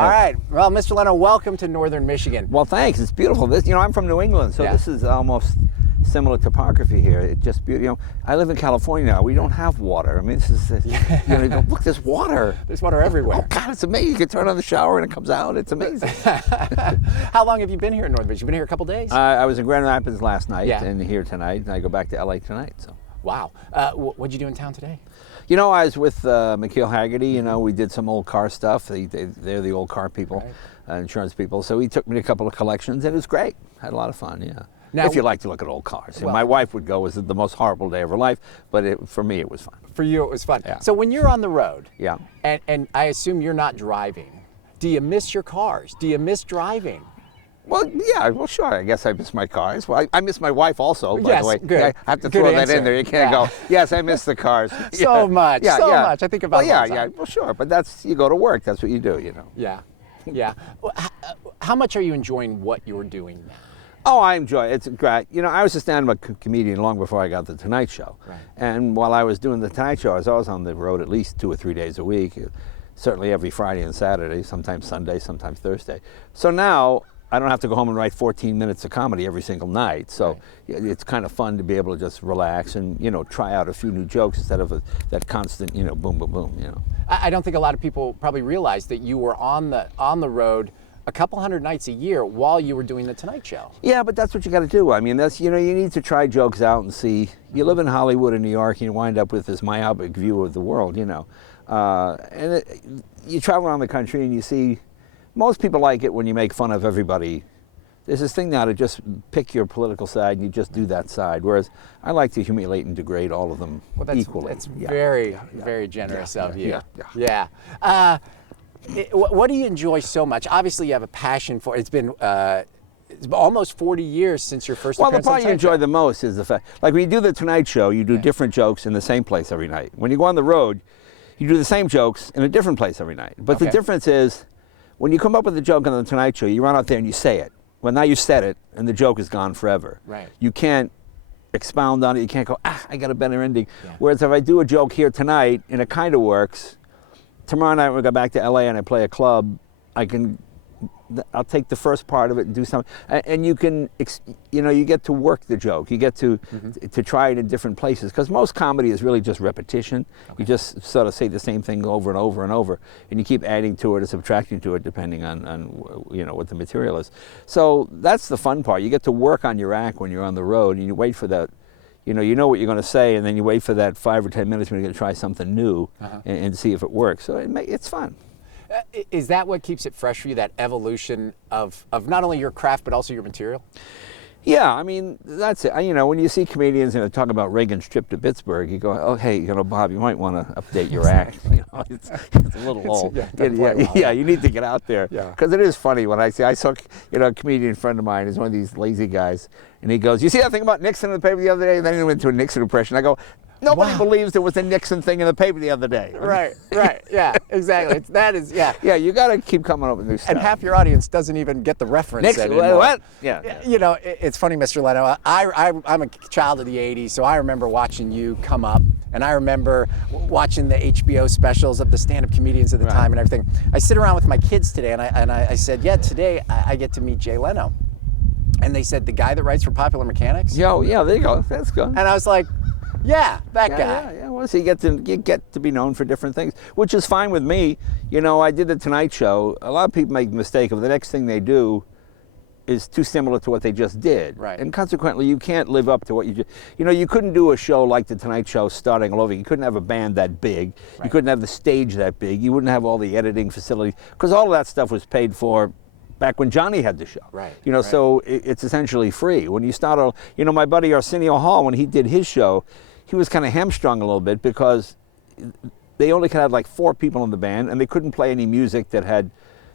All right. Well, Mr. Leno, welcome to Northern Michigan. Well, thanks. It's beautiful. This, I'm from New England, so this is almost similar topography here. It's just beautiful. I live in California now. We don't have water. I mean, this is, look, there's water. There's water everywhere. Oh, God, it's amazing. You can turn on the shower and it comes out. It's amazing. How long have you been here in Northern Michigan? You've been here a couple days? I was in Grand Rapids last night and here tonight, and I go back to LA tonight. So. Wow. What'd you do in town today? I was with McKeel Haggerty. We did some old car stuff. They're the old car people, insurance people. So he took me to a couple of collections, and it was great. Had a lot of fun, yeah. Now, if you like to look at old cars. Well, my wife would go, it was the most horrible day of her life, but for me, it was fun. For you, it was fun. Yeah. So when you're on the road, yeah, and I assume you're not driving, do you miss your cars? Do you miss driving? Well, yeah, well, sure. I guess I miss my cars. Well, I miss my wife also, by the way. Good. I have to throw that in there. You can't go, yes, I miss the cars. So much. I think about it. Well, sure. But you go to work. That's what you do, Yeah. Yeah. How much are you enjoying what you're doing now? Oh, I enjoy it. It's great. I was a stand-up comedian long before I got the Tonight Show. Right. And while I was doing the Tonight Show, I was always on the road at least 2 or 3 days a week, certainly every Friday and Saturday, sometimes Sunday, sometimes Thursday. So now I don't have to go home and write 14 minutes of comedy every single night. So it's kind of fun to be able to just relax and, try out a few new jokes instead of that constant, boom, boom, boom, I don't think a lot of people probably realize that you were on the road a couple hundred nights a year while you were doing the Tonight Show. Yeah, but that's what you got to do. I mean, that's, you need to try jokes out and see. You live in Hollywood and New York, and you wind up with this myopic view of the world, and you travel around the country and you see, most people like it when you make fun of everybody. There's this thing now to just pick your political side and you just do that side, whereas I like to humiliate and degrade all of them equally. That's very generous of you. Yeah. What do you enjoy so much? Obviously, you have a passion for it. It's been almost 40 years since your first appearance. Well, the part you enjoy the most is the fact, like when you do the Tonight Show, you do different jokes in the same place every night. When you go on the road, you do the same jokes in a different place every night. But the difference is, when you come up with a joke on the Tonight Show, you run out there and you say it. Well, now you said it, and the joke is gone forever. Right. You can't expound on it. You can't go, I got a better ending. Yeah. Whereas if I do a joke here tonight, and it kind of works, tomorrow night when I go back to LA and I play a club, I'll take the first part of it and do something, and you can, you get to work the joke. You get to try it in different places, because most comedy is really just repetition. You just sort of say the same thing over and over and over, and you keep adding to it or subtracting to it depending on what the material is. So that's the fun part. You get to work on your act when you're on the road, and you wait for that. You know what you're going to say, and then you wait for that 5 or 10 minutes when you're going to try something new and see if it works. So it's fun. Is that what keeps it fresh for you, that evolution of not only your craft but also your material? Yeah, I mean, that's it. When you see comedians talk about Reagan's trip to Pittsburgh, you go, oh, hey, Bob, you might want to update your act. It's a little old. You need to get out there. Because it is funny when I saw a comedian friend of mine is one of these lazy guys, and he goes, you see that thing about Nixon in the paper the other day? And then he went to a Nixon impression. I go, nobody believes there was a Nixon thing in the paper the other day. Right, yeah, exactly. Yeah, you got to keep coming up with new stuff. And half your audience doesn't even get the reference. Nixon, what? Yeah. It's funny, Mr. Leno. I'm a child of the 80s, so I remember watching you come up, and I remember watching the HBO specials of the stand-up comedians at the time and everything. I sit around with my kids today, and I said, today I get to meet Jay Leno. And they said, the guy that writes for Popular Mechanics? Yeah, there you go. That's good. And I was like, yeah, that guy. Yeah. Well, so you get to be known for different things, which is fine with me. I did the Tonight Show. A lot of people make the mistake of the next thing they do is too similar to what they just did. Right. And consequently, you can't live up to what you just, you couldn't do a show like the Tonight Show starting all over. You couldn't have a band that big. Right. You couldn't have the stage that big. You wouldn't have all the editing facilities, because all of that stuff was paid for back when Johnny had the show. Right. So it's essentially free. When you start, my buddy Arsenio Hall, when he did his show, he was kind of hamstrung a little bit because they only could have like 4 people in the band, and they couldn't play any music that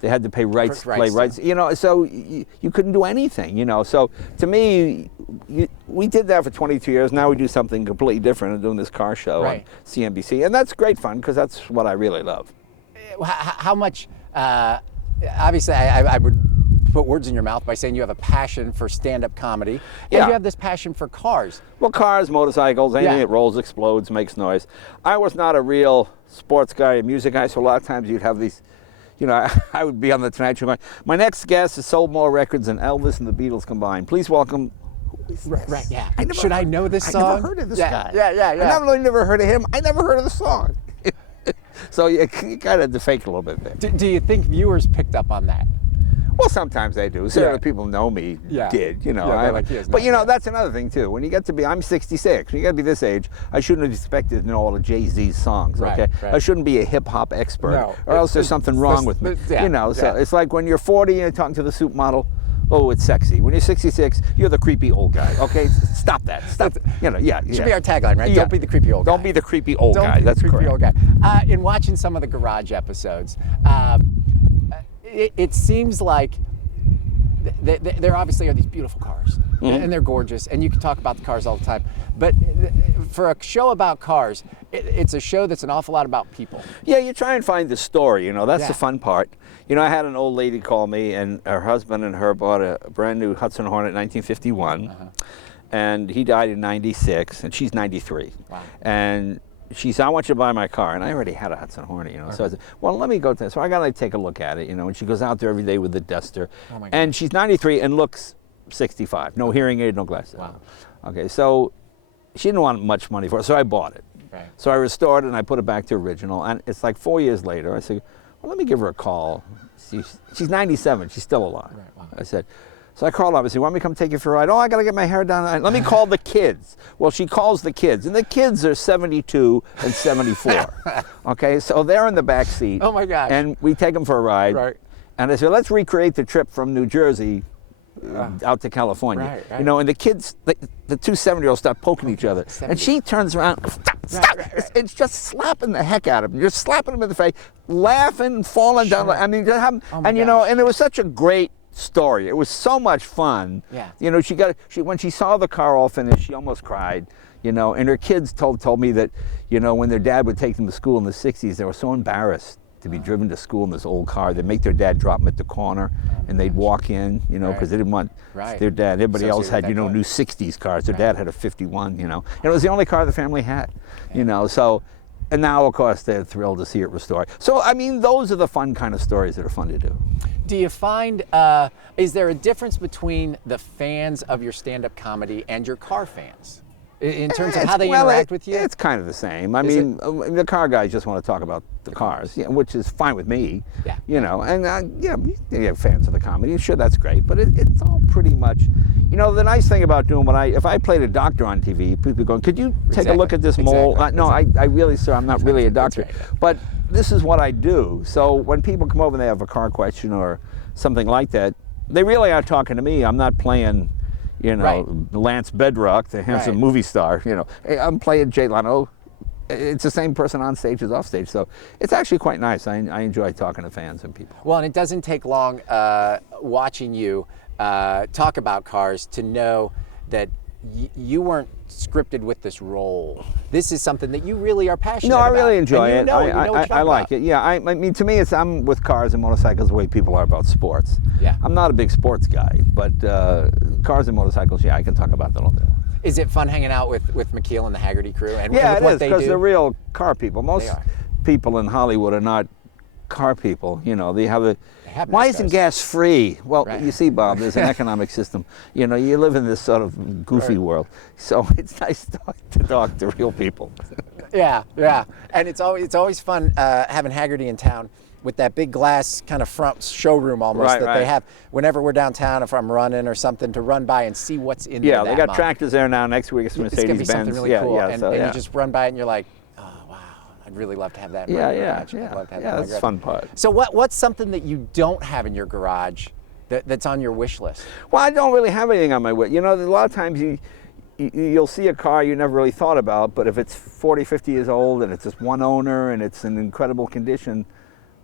they had to pay rights to play rights. So you couldn't do anything. So to me, we did that for 22 years. Now we do something completely different and doing this car show on CNBC, and that's great fun because that's what I really love. How much? Obviously, I would put words in your mouth by saying you have a passion for stand-up comedy, and you have this passion for cars. Well, cars, motorcycles, anything that rolls, explodes, makes noise. I was not a real sports guy, a music guy, so a lot of times you'd have these, you know, I would be on the Tonight Show going, my next guest has sold more records than Elvis and the Beatles combined. Please welcome. Right, yeah. Should I know this song? I never heard of this guy. Yeah. I not only never heard of him, I never heard of the song. So you kind of had to fake a little bit there. Do you think viewers picked up on that? Well, sometimes they do. Certainly people know me did, you know. But you know, that's another thing too. When you get to be, I'm 66. When you get to be this age, I shouldn't have expected to know all of Jay-Z's songs. Okay, right. I shouldn't be a hip hop expert, or else there's something wrong with me. You know, so it's like when you're 40 and you're talking to the supermodel. Oh, it's sexy. When you're 66, you're the creepy old guy. Okay, stop that. Stop. You know, Should be our tagline, right? Don't be the creepy old guy. Don't be the creepy old guy. Don't be That's the creepy correct. old guy. In watching some of the Garage episodes, it seems like there obviously are these beautiful cars, and they're gorgeous, and you can talk about the cars all the time. But for a show about cars, it's a show that's an awful lot about people. Yeah, you try and find the story, you know, that's the fun part. You know, I had an old lady call me, and her husband and her bought a brand new Hudson Hornet in 1951, and he died in 96, and she's 93. Wow. And she said, I want you to buy my car. And I already had a Hudson Hornet, you know. So I said, well, let me go to this. So I got to take a look at it, you know. And she goes out there every day with the duster. Oh my God. And she's 93 and looks 65. No hearing aid, no glasses. Wow. Okay, so she didn't want much money for it, so I bought it. Right. So I restored it and I put it back to original. And it's like 4 years later, I said, well, let me give her a call. She's 97. She's still alive. Right. Wow. I said, so I called up and said, want me to come take you for a ride? Oh, I got to get my hair done. Let me call the kids. Well, she calls the kids, and the kids are 72 and 74. Okay, so they're in the back seat. Oh, my gosh. And we take them for a ride. Right. And I said, let's recreate the trip from New Jersey out to California. Right. You know, and the kids, the two 7-year-olds start poking each other. 70. And she turns around, stop. It's just slapping the heck out of them. Just slapping them in the face, laughing, falling down. I mean, and you know, and it was such a great story. It was so much fun. Yeah. You know, when she saw the car all finished, she almost cried. You know, and her kids told me that, you know, when their dad would take them to school in the 60s, they were so embarrassed to be driven to school in this old car. They'd make their dad drop them at the corner, and they'd walk in, you know, because they didn't want their dad. Everybody else had, you know, new 60s cars. Their dad had a 51, you know. And it was the only car the family had, you know. So, and now, of course, they're thrilled to see it restored. So, I mean, those are the fun kind of stories that are fun to do. Do you find, is there a difference between the fans of your stand-up comedy and your car fans? In terms of how they interact with you? It's kind of the same. I mean, the car guys just want to talk about the cars, which is fine with me. Yeah. You know, and you have fans of the comedy. Sure, that's great, but it's all pretty much, you know, the nice thing about doing if I played a doctor on TV, people going, could you take a look at this mole? No, I really, sir, I'm not really a doctor. But this is what I do. So when people come over and they have a car question or something like that, they really are talking to me. I'm not playing, you know, Lance Bedrock, the handsome movie star. You know, I'm playing Jay Leno. It's the same person on stage as off stage, so it's actually quite nice. I enjoy talking to fans and people. Well, and it doesn't take long watching you talk about cars to know that you weren't scripted with this role. This is something that you really are passionate about. No, I really enjoy it. I like it. Yeah, I mean, to me, I'm with cars and motorcycles the way people are about sports. Yeah. I'm not a big sports guy, but cars and motorcycles, I can talk about that all day long. Is it fun hanging out with McKeel and the Haggerty crew? And yeah, with it what is, they because do? they're real car people. Most people in Hollywood are not car people. You know, they have a. Why isn't gas free? Well, you see, Bob, there's an economic system. You know, you live in this sort of goofy world, so it's nice to talk to real people. Yeah, and it's always fun having Haggerty in town with that big glass kind of front showroom almost that they have whenever we're downtown, if I'm running or something, to run by and see what's in there. Yeah, they got tractors there now. Next week it's Mercedes-Benz. It's going to be something really cool. And you just run by it and you're like, I'd really love to have that in my garage. That's the fun part. So what's something that you don't have in your garage that's on your wish list? Well, I don't really have anything on my wish. You know, a lot of times you'll see a car you never really thought about, but if it's 40, 50 years old and it's just one owner and it's in incredible condition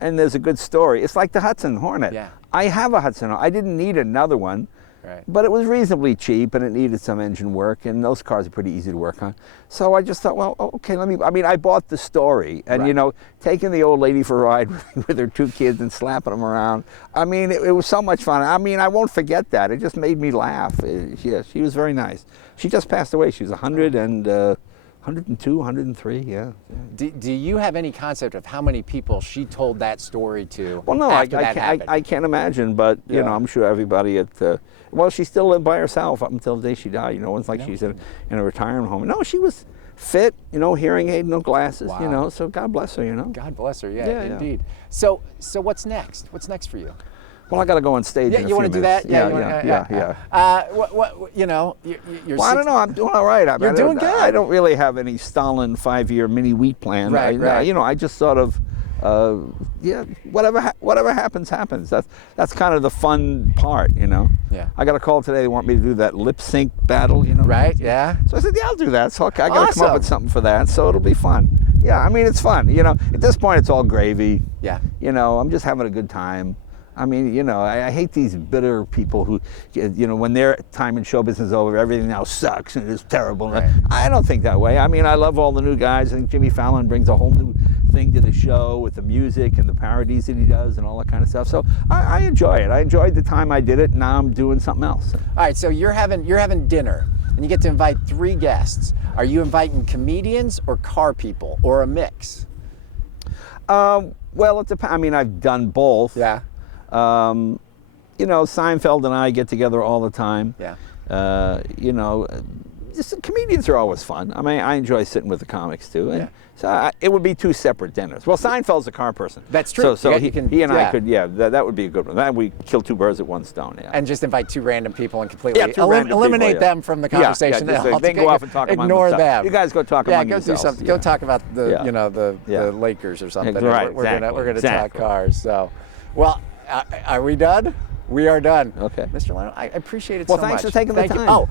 and there's a good story, it's like the Hudson Hornet. Yeah. I have a Hudson Hornet. I didn't need another one. Right. But it was reasonably cheap and it needed some engine work, and those cars are pretty easy to work on. So I just thought, well, okay, I bought the story, and you know, taking the old lady for a ride with her two kids and slapping them around. I mean, it was so much fun. I mean, I won't forget that. It just made me laugh. She was very nice. She just passed away. She was 104 102, 103, yeah. Do you have any concept of how many people she told that story to? Well, no, after that happened? I can't imagine, but you know, I'm sure everybody at well, she still lived by herself up until the day she died. You know, it's like she's in a retirement home. No, she was fit, you know, hearing aid, no glasses, you know. So God bless her, you know. God bless her, yeah, indeed. So what's next? What's next for you? Well, I got to go on stage. Yeah, in a you want few to do minutes. that? Yeah. What you know? You're well, I don't know. I'm doing all right. You're doing good. I don't really have any Stalin 5-year mini wheat plan. Right. You know, I just sort of, whatever happens, happens. That's kind of the fun part, you know. Yeah. I got a call today. They want me to do that lip sync battle, you know. Right. Yeah. So I said, yeah, I'll do that. So I got to come up with something for that. So it'll be fun. Yeah. I mean, it's fun. You know, at this point, it's all gravy. Yeah. You know, I'm just having a good time. I mean, you know, I hate these bitter people who, you know, when their time in show business is over, everything now sucks and it's terrible. Right. I don't think that way. I mean, I love all the new guys. I think Jimmy Fallon brings a whole new thing to the show with the music and the parodies that he does and all that kind of stuff. So I enjoy it. I enjoyed the time I did it. Now I'm doing something else. All right, so you're having dinner and you get to invite 3 guests. Are you inviting comedians or car people or a mix? Well, it depends. I mean, I've done both. Yeah. You know, Seinfeld and I get together all the time. Yeah. You know, just comedians are always fun. I mean, I enjoy sitting with the comics too. And so it would be 2 separate dinners. Well, Seinfeld's a car person. That's true. So he and I could, that would be a good one. That we kill 2 birds at one stone. Yeah. And just invite 2 random people and completely random eliminate people, them from the conversation. They go off and talk among ignore themselves. them. You guys go talk among yourselves. Go do something. Go talk about the Lakers or something. Right, We're gonna talk cars. So, well, are we done? We are done. Okay. Mr. Leno, I appreciate it so much. Well, thanks for taking the time. Oh,